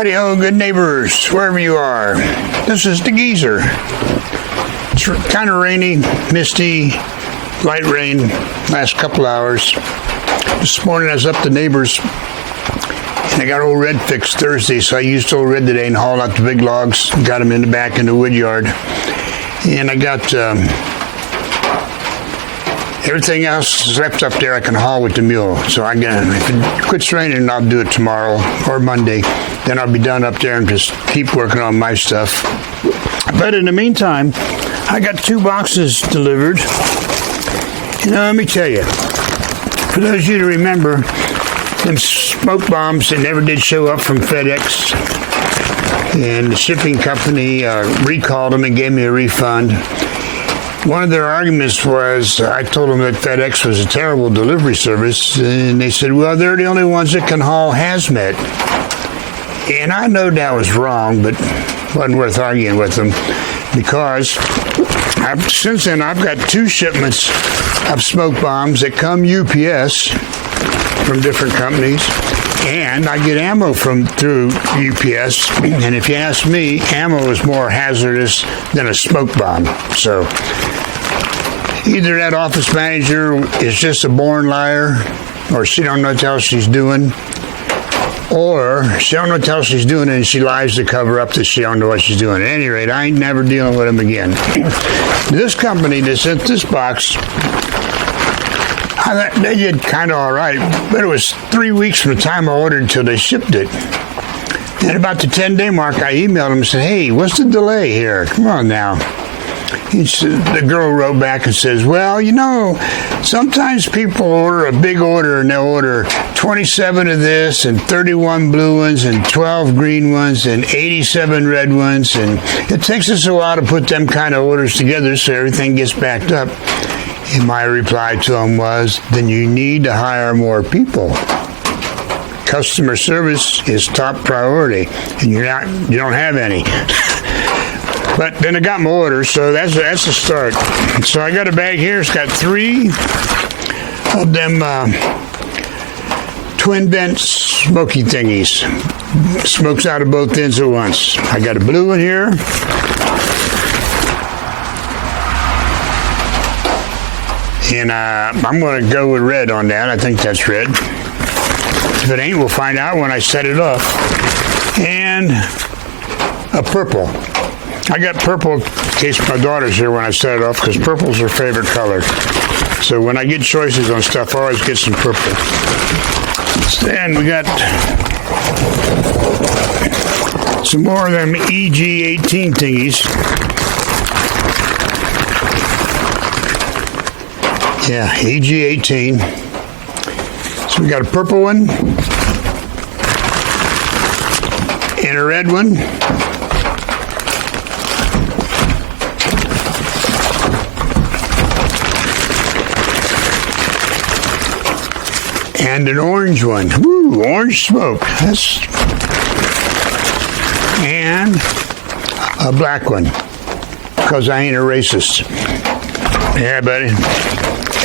Howdy-ho, good neighbors, wherever you are. This is the Geezer. It's kind of rainy, misty, light rain last couple hours. This morning I was up to neighbors, and I got old red fixed Thursday, so I used old red today and hauled out the big logs, got them in the back in the wood yard. And I got everything else left up there I can haul with the mule. So if it quits raining, I'll do it tomorrow or Monday. Then I'll be done up there and just keep working on my stuff. But in the meantime, I got 2 boxes delivered. You know, let me tell you, for those of you to remember, them smoke bombs that never did show up from FedEx, and the shipping company recalled them and gave me a refund. One of their arguments was, I told them that FedEx was a terrible delivery service, and they said, well, they're the only ones that can haul hazmat. And I know that was wrong, but it wasn't worth arguing with them, because since then I've got 2 shipments of smoke bombs that come UPS from different companies, and I get ammo through UPS, and if you ask me, ammo is more hazardous than a smoke bomb. So either that office manager is just a born liar, or she don't know what the hell she's doing, or she don't know what the hell she's doing and she lies to cover up that she don't know what she's doing. At any rate, I ain't never dealing with them again. This company that sent this box, they did kind of all right, but it was 3 weeks from the time I ordered until they shipped it. At about the 10-day mark, I emailed them and said, hey, what's the delay here? Come on now. The girl wrote back and says, well, you know, sometimes people order a big order and they'll order 27 of this and 31 blue ones and 12 green ones and 87 red ones, and it takes us a while to put them kind of orders together so everything gets backed up. And my reply to him was, then you need to hire more people. Customer service is top priority, and you don't have any. But then I got my order, so that's a start. So I got a bag here. It's got 3 of them twin vent smoky thingies. Smokes out of both ends at once. I got a blue one here. And I'm going to go with red on that. I think that's red. If it ain't, we'll find out when I set it off. And a purple. I got purple in case my daughter's here when I set it off, because purple's her favorite color. So when I get choices on stuff, I always get some purple. Then we got some more of them EG18 thingies. Yeah, EG18. So we got a purple one and a red one. And an orange one. Woo, orange smoke. And a black one, because I ain't a racist. Yeah, buddy.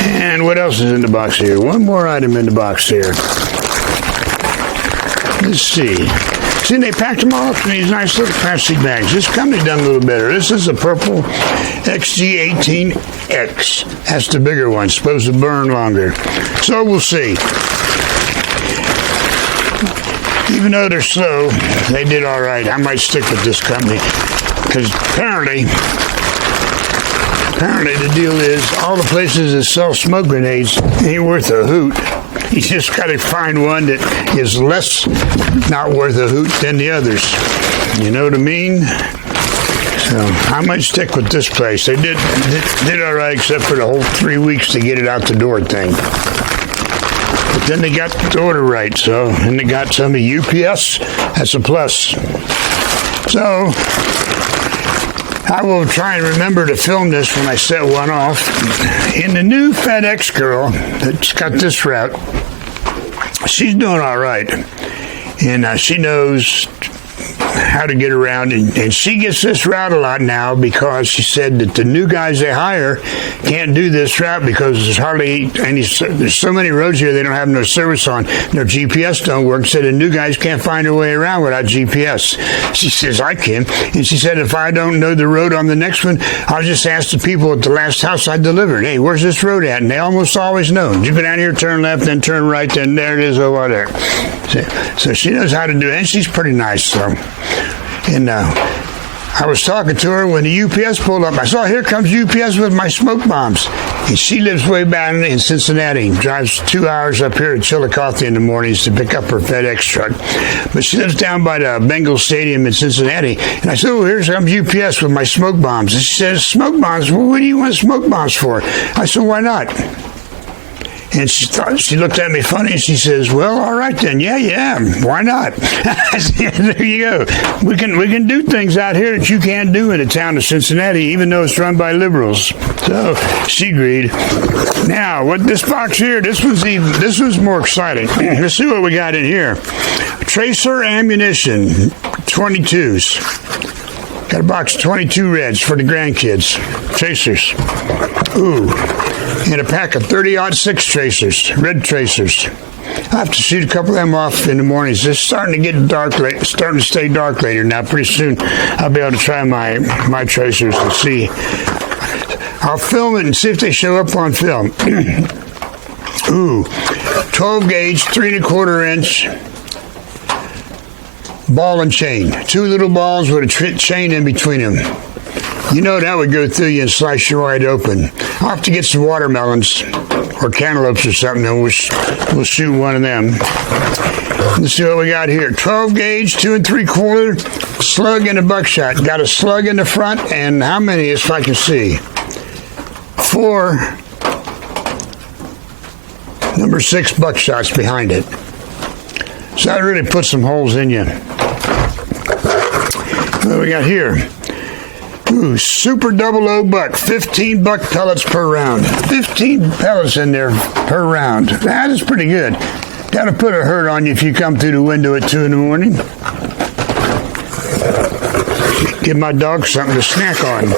And what else is in the box here? One more item in the box here. Let's see. See, they packed them all up in these nice little plastic bags. This company done a little better. This is a purple XG18X. That's the bigger one. Supposed to burn longer. So we'll see. Even though they're slow, they did all right. I might stick with this company, because apparently the deal is all the places that sell smoke grenades ain't worth a hoot. You just got to find one that is less not worth a hoot than the others. You know what I mean? So I might stick with this place. They did all right, except for the whole 3 weeks to get it out the door thing. But then they got the order right, and they got some of UPS. That's a plus. So I will try and remember to film this when I set one off. And the new FedEx girl that's got this route, she's doing all right. And she knows how to get around, and she gets this route a lot now because she said that the new guys they hire can't do this route because there's hardly any, there's so many roads here they don't have no service on, their GPS don't work, so the new guys can't find their way around without GPS. She says, I can, and she said if I don't know the road on the next one, I'll just ask the people at the last house I delivered, hey, where's this road at? And they almost always know. You go down here, turn left, then turn right, then there it is over there. So she knows how to do it, and she's pretty nice, so. And I was talking to her when the UPS pulled up. I saw, here comes UPS with my smoke bombs. And she lives way down in Cincinnati. Drives 2 hours up here to Chillicothe in the mornings to pick up her FedEx truck. But she lives down by the Bengals Stadium in Cincinnati. And I said, oh, here comes UPS with my smoke bombs. And she says, smoke bombs? Well, what do you want smoke bombs for? I said, why not? And she looked at me funny, and she says, well, all right then. Yeah, why not? I said, there you go. We can do things out here that you can't do in the town of Cincinnati, even though it's run by liberals. So she agreed. Now, what this box here, this was more exciting. Let's see what we got in here. Tracer ammunition, 22s. Got a box of 22 reds for the grandkids. Tracers. Ooh. And a pack of 30-06 tracers, red tracers. I have to shoot a couple of them off in the mornings. It's starting to get dark late, starting to stay dark later now. Pretty soon I'll be able to try my tracers and see. I'll film it and see if they show up on film. Ooh, 12 gauge, 3 1/4 inch ball and chain. 2 little balls with a chain in between them. You know that would go through you and slice you wide open. I'll have to get some watermelons or cantaloupes or something, and we'll shoot one of them. Let's see what we got here. 12 gauge, 2 3/4 slug and a buckshot. Got a slug in the front, and how many, if I can see? 4 number 6 buckshots behind it. So that really puts some holes in you. What do we got here? Ooh, Super 00 buck, 15 buck pellets per round. 15 pellets in there per round. That is pretty good. That'll put a hurt on you if you come through the window at 2 in the morning. Give my dog something to snack on.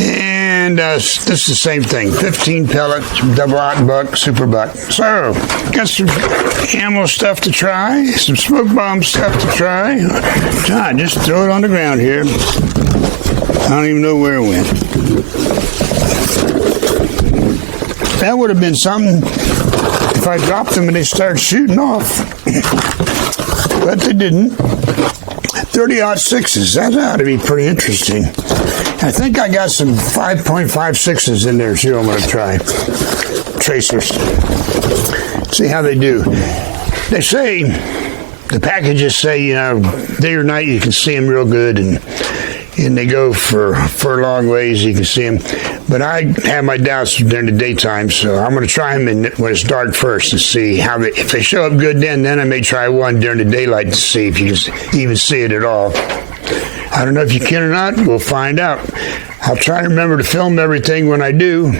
And this is the same thing. 15 pellets, double-aught buck, super buck. So, got some ammo stuff to try, some smoke bomb stuff to try. John, just throw it on the ground here. I don't even know where it went. That would have been something if I dropped them and they started shooting off. But they didn't. 30-06s, that ought to be pretty interesting. I think I got some 5.56s in there too. I'm going to try tracers. See how they do. They say, the packages say, you know, day or night you can see them real good, and they go for a long ways. You can see them. But I have my doubts during the daytime, so I'm going to try them when it's dark first and see how if they show up good then I may try one during the daylight to see if you can even see it at all. I don't know if you can or not. We'll find out. I'll try to remember to film everything when I do.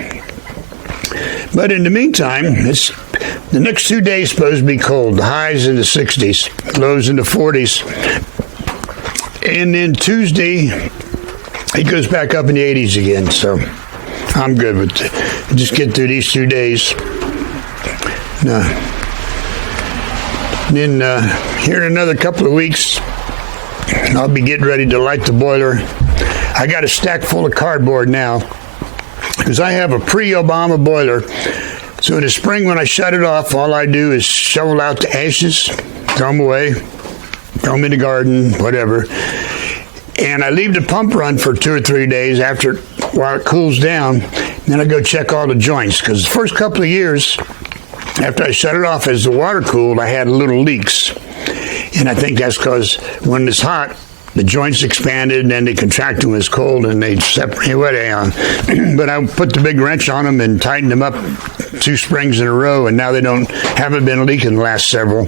But in the meantime, the next 2 days supposed to be cold. The highs in the 60s, lows in the 40s. And then Tuesday, it goes back up in the 80s again. So I'm good with it. Just get through these 2 days. Then here in another couple of weeks, I'll be getting ready to light the boiler. I got a stack full of cardboard now because I have a pre-Obama boiler. So in the spring when I shut it off, all I do is shovel out the ashes, throw them away, throw them in the garden, whatever. And I leave the pump run for 2 or 3 days while it cools down. Then I go check all the joints because the first couple of years after I shut it off, as the water cooled, I had little leaks. And I think that's because when it's hot, the joints expanded and then they contracted when it's cold and they separate. But I put the big wrench on them and tightened them up 2 springs in a row, and now they haven't been leaking the last several.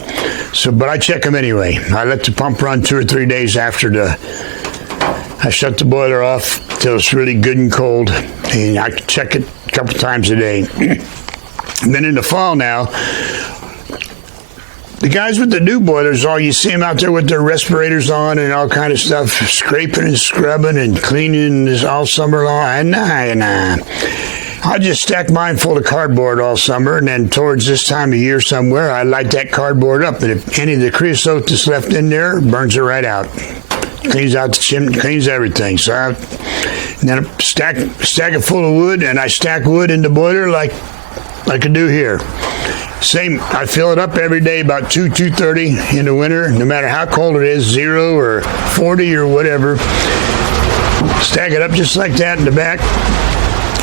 But I check them anyway. I let the pump run 2 or 3 days after I shut the boiler off till it's really good and cold, and I can check it a couple times a day. And then in the fall now, The guys with the new boilers, all you see them out there with their respirators on and all kind of stuff, scraping and scrubbing and cleaning this all summer long. Nah. I just stack mine full of cardboard all summer, and then towards this time of year somewhere, I light that cardboard up, and if any of the creosote that's left in there, burns it right out. Cleans out the chimney, cleans everything. So and then I stack it full of wood, and I stack wood in the boiler like I do here. Same, I fill it up every day about 2:30 in the winter, no matter how cold it is, 0 or 40 or whatever. Stack it up just like that in the back.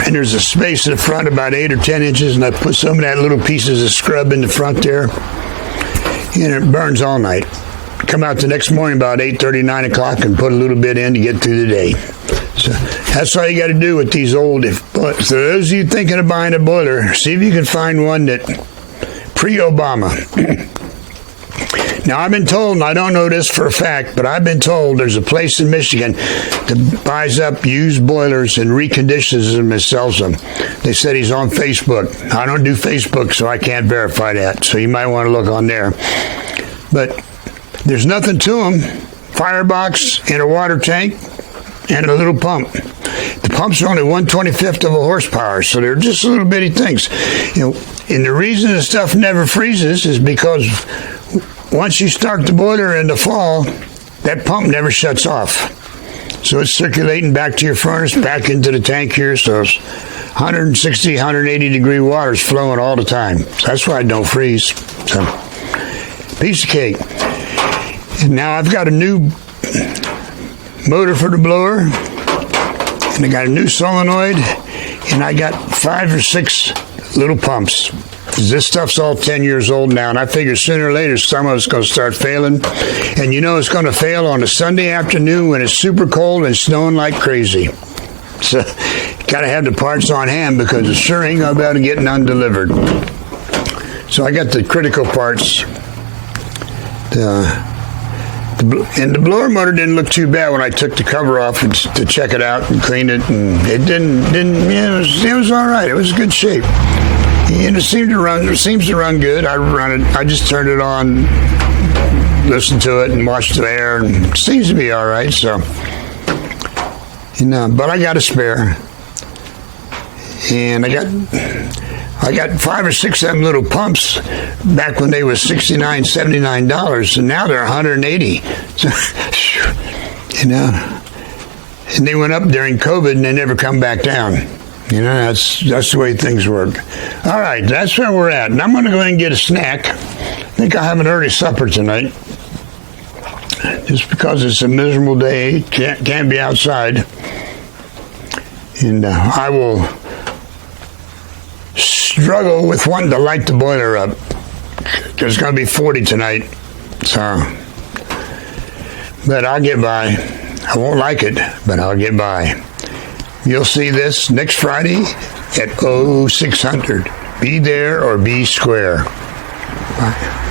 And there's a space in the front about 8 or 10 inches, and I put some of that little pieces of scrub in the front there. And it burns all night. Come out the next morning about 8:30, 9 o'clock and put a little bit in to get through the day. So that's all you got to do with these old. So those of you thinking of buying a boiler, see if you can find one that pre-Obama. Now, I've been told, and I don't know this for a fact, but I've been told there's a place in Michigan that buys up used boilers and reconditions them and sells them. They said he's on Facebook. I don't do Facebook, so I can't verify that. So you might want to look on there. But there's nothing to them. Firebox and a water tank and a little pump. The pumps are only 1/25 of a horsepower, so they're just little bitty things. And the reason the stuff never freezes is because once you start the boiler in the fall, that pump never shuts off. So it's circulating back to your furnace, back into the tank here, so it's 160, 180 degree water is flowing all the time. So that's why it don't freeze. So, piece of cake. And now I've got a new motor for the blower, and I got a new solenoid, and I got 5 or 6 little pumps. This stuff's all 10 years old now, and I figure sooner or later some of it's going to start failing. And you know it's going to fail on a Sunday afternoon when it's super cold and snowing like crazy. So got to have the parts on hand because it sure ain't going to be able to get none delivered. So I got the critical parts. And the blower motor didn't look too bad when I took the cover off to check it out and clean it, and it didn't. It was all right. It was good shape. And it seems to run good. I just turned it on, listened to it, and watched the air, and it seems to be all right. So, but I got a spare, and I got 5 or 6 of them little pumps back when they was $69, $79, and now they're $180. So, and they went up during COVID, and they never come back down. That's the way things work. All right, that's where we're at. And I'm going to go ahead and get a snack. I think I'll have an early supper tonight. Just because it's a miserable day, can't be outside. And I will struggle with wanting to light the boiler up. There's going to be 40 tonight. So, but I'll get by. I won't like it, but I'll get by. You'll see this next Friday at 0600. Be there or be square. Bye.